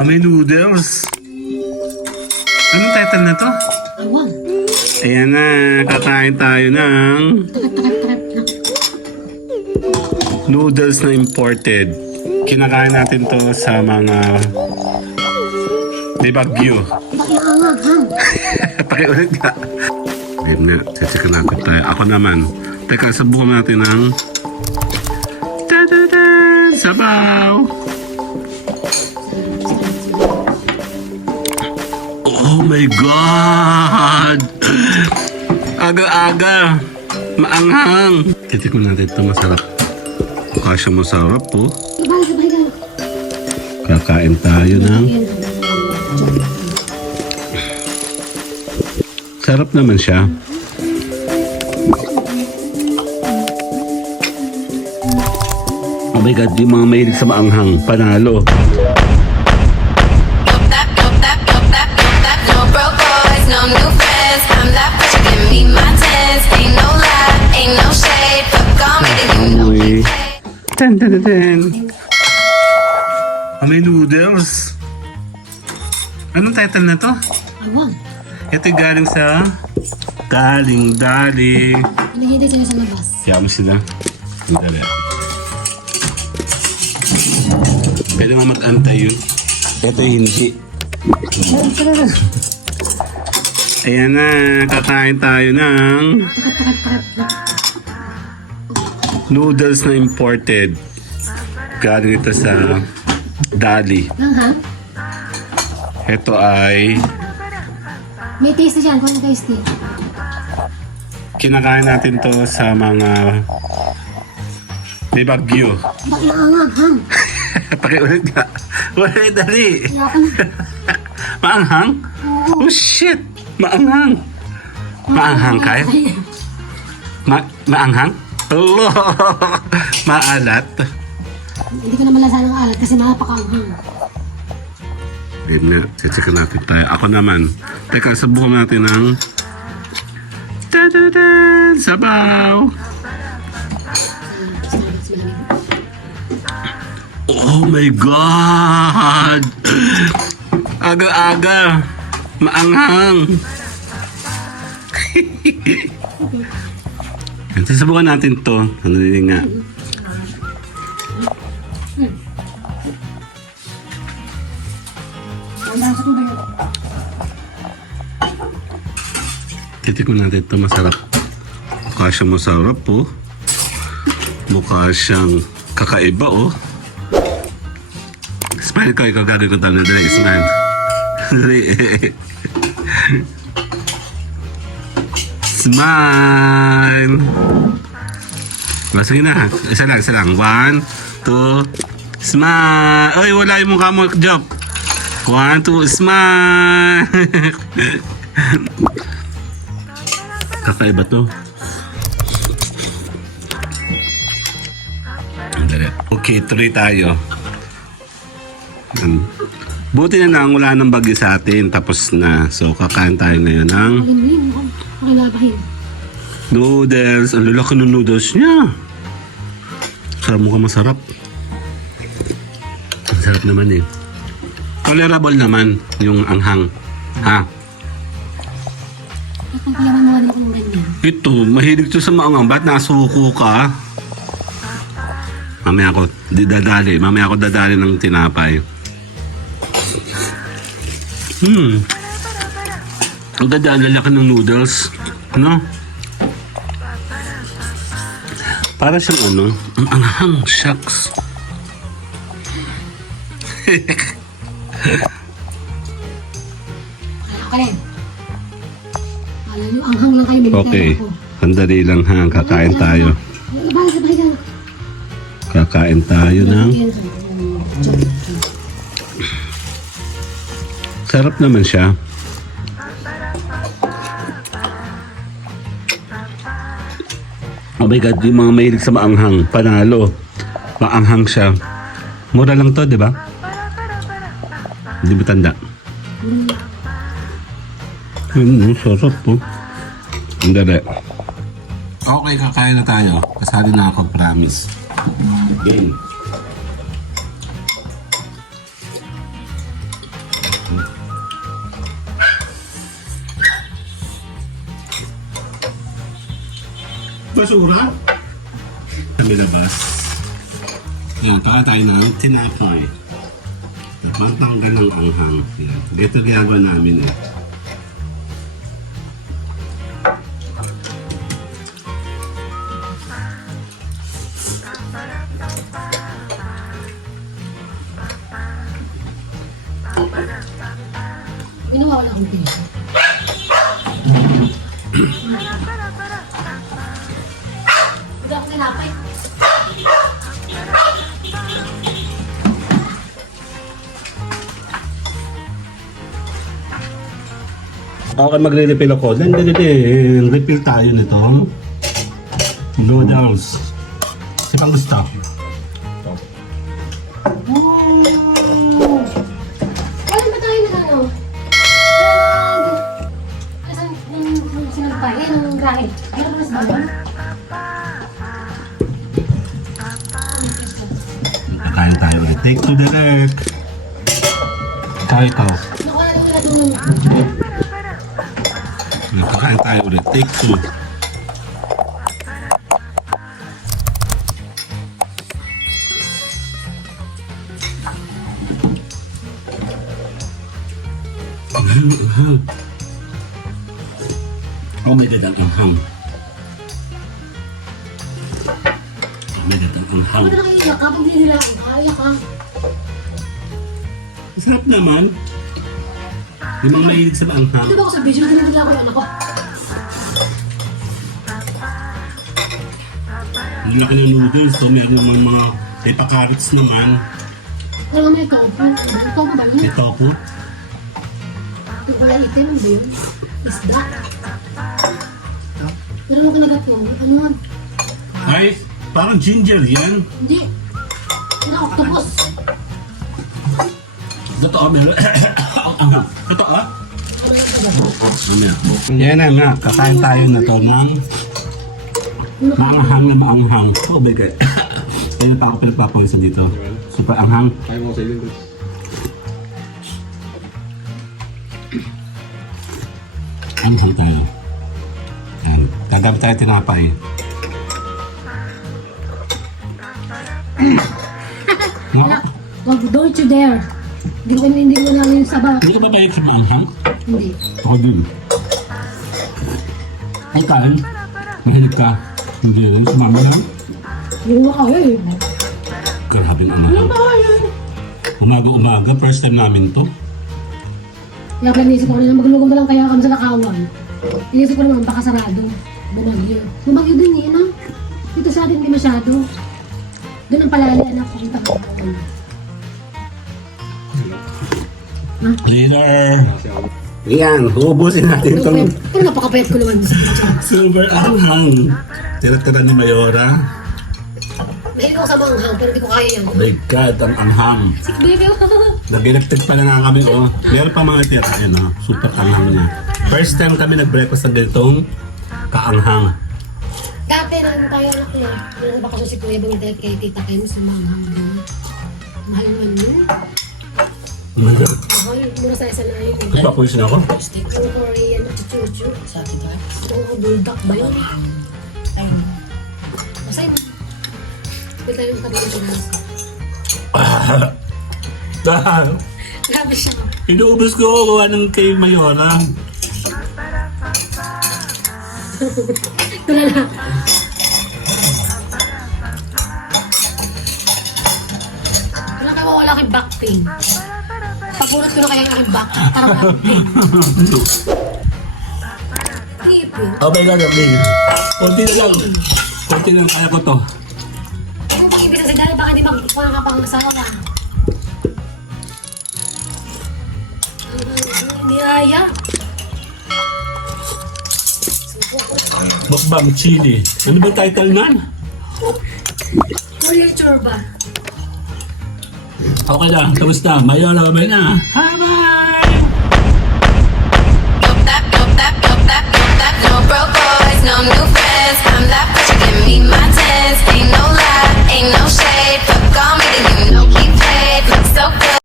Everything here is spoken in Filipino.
May noodles. Anong title na to? Awang. Ayan na, kakain tayo ng noodles na imported. Kinakain natin to sa mga di Baguio. Pakiulit ka. Game na, sisikan natin tayo. Ako naman. Teka, sabukan natin ng ta-da-da! Sabaw! Oh my God! Aga-aga! Maanghang! Titikman natin ito, masarap. Mukha siya masarap po. Kakain tayo ng... Sarap naman siya. Oh my God, yung mga mahilig sa maanghang, panalo. Amoy. Tan tan tan. May noodles. Anong title na to? Awang. Ito galing sa Daling. Naghihintay sila sa labas. Kaya mo sila. Dali. Pwede mo mag-antay yun. Ito hindi. Ayan na, kakain tayo ng noodles na imported. Galing ito sa Dali. Langhang? Ito ay May taste dyan. Kung ano taste? kinakain natin to sa mga di Baguio. Bakit naanghang? Pakiulit ka. Wala, dali. Ayoko na. Maanghang? Oh shit! Maanghang. Maanghang kayo? Maanghang? Oo. Maalat. Hindi ko naman lasa ng alat kasi napakaanghang. Game na, sisikan natin tayo. Ako naman. Teka, sabukan natin ng ta-da-da! Sabaw! Oh my God! Aga-aga! Maanghang! Sasabukan natin to. Ano din nga? Titikman natin ito, masarap. Mukha siyang masarap po. Mukha siyang kakaiba oh. Smile ko, ikaw gagawin ko tayo. Dali, smile. Dali. Smile. Sige na. Isa lang. 1, 2, smile. Ay, wala yung mukha mo, Job. 1, 2, smile. Kakaiba to. Okay, tuloy tayo. Buti na lang wala nang bagyo sa atin. Tapos na. So, kakain tayo ngayon ng Pakilabahin. noodles. Ang lalaki ng noodles niya. Sarap, mukhang masarap. Masarap naman eh. Tolerable naman yung anghang. Ha? Kung kailangan mo din kung ganyan. Ito, mahilig to sa maanghang. Ba't nasuko ka? Mamaya ako dadali ng tinapay. Ang ganda, ang lalaki ng noodles. Ano? Para siyang ano, ang anghang, shucks. Okay. Alam nyo, anghang lang kayo. Okay, sandali lang ha, kakain tayo. Sabay ka. Kakain tayo ng... Sarap naman siya. Oh my God, yung mga mahilig sa maanghang, panalo. Maanghang siya. Mura lang to, di ba? Hindi ba tanda? Sarap po. Hindi. Okay, kakain na tayo. Kasali na ako, promise. Game. basura. Kami labas. Yan, para tayo ng tinapay. Matanggal ng anghang. Yan. Dito ginagawa namin eh. Ginawa ko lang ang piso. Hindi ako tinapay. Okay, magre-refill ako. Then, refill tayo nito. Noodles. Si pang gusto. Pwede ba tayo na ano? Kasi nung sinagpay, nung racket. Ano ba mas bago? Kakain tayo ulit. Take to the left. Kaya ikaw. Nakuha na nila doon. Kakain tayo ulit. Take two. Oh my God, ang anghang. Oh my God, ang anghang. Bakit nakiiyak ka? Pag hindi nila ako, kaya ka. Masarap naman. Yung mga mahilig sa anghang. Ito ba ako sa video? Hindi nila ako yung anak ko. Ang laki ng noodles. So, meron mga may pa-carrots naman. Wala may tofu. Tofu ba yun? May tofu. Yung kaya itim, hindi yun. Isda. Pero mo kinagat yun. Ano man? Ay, parang ginger yan. Hindi. Ano, octopus. Totoo, meron. Ang anghang. Totoo, ah? Yan na nga, kakain tayo na to ng maanghang na maanghang. Oh my God. Kaya pa ako pinagpapawisan dito. Super anghang. Kaya mo sa iyo. Anghang tayo. Yan. Gagamit tayo tinapay. No? Wag, don't you dare. Hindi mo namin yung saba. Hindi ka ba bayag sa maanghang? Hindi. Ako din. Ang kain. Mahilig ka. Hindi rin. Sumama lang. Hindi mo ka eh. Grabing Ano anghang. ba yun? Umaga-umaga. First time namin to. Kaya pala naisip ko na maglulugaw na lang kaya kami sa Lakawan. Inisip ko naman baka sarado. Bumagyo. Bumagyo din eh, no? Dito sa atin hindi masyado. Doon ang palali anak ko kita ko. Later. Yan. Ubusin natin itong Pero napakapayat ko naman sa kitchen. silver anghang. Tira-tira ni Mayora. Mahilig ako sa manghang pero hindi ko kaya yan. Oh my God, ang anghang. Sick baby ako. Nag-elected pa na nga kami, oh. Meron pa mga tira. Ayan, oh. Super anghang niya. First time kami nag-breakfast sa ganitong kaanghang. Dati nang tayo anak niya. Nung bakasyon si Kuya Bangitay kay Tita Ken sa manghang din. Mahal man yun. Mahal, mura sa isa na yun. Nagpapulisin ako. Yung Korean at chuchu. Sa atin ba? Yung bulldog ba yun? Ayun. Basta yun. Pwede tayo makabili ng pinas. Grabe siya. Inuubos ko gawa ng kay Mayora. Tulala. Wala kayo wala kang back pain. Pagulot ko na kaya yung aking back. Para wala kang pain. Ngipin. Oh my God, okay. Kunti na lang. Kunti na lang kaya ko to. Kung pag-ibig sa dahil baka di magpapang-asawa. Niyaya. Mukbang chili. Ano ba title nan? Korean chorba. Okay na, tapos na. Mayora, kamay na. Bye-bye! No broke boys, no new friends. I'm that bitch, you give me my tens. Ain't no lie, ain't no shade. Fuck all me, then you know he paid. Look so good.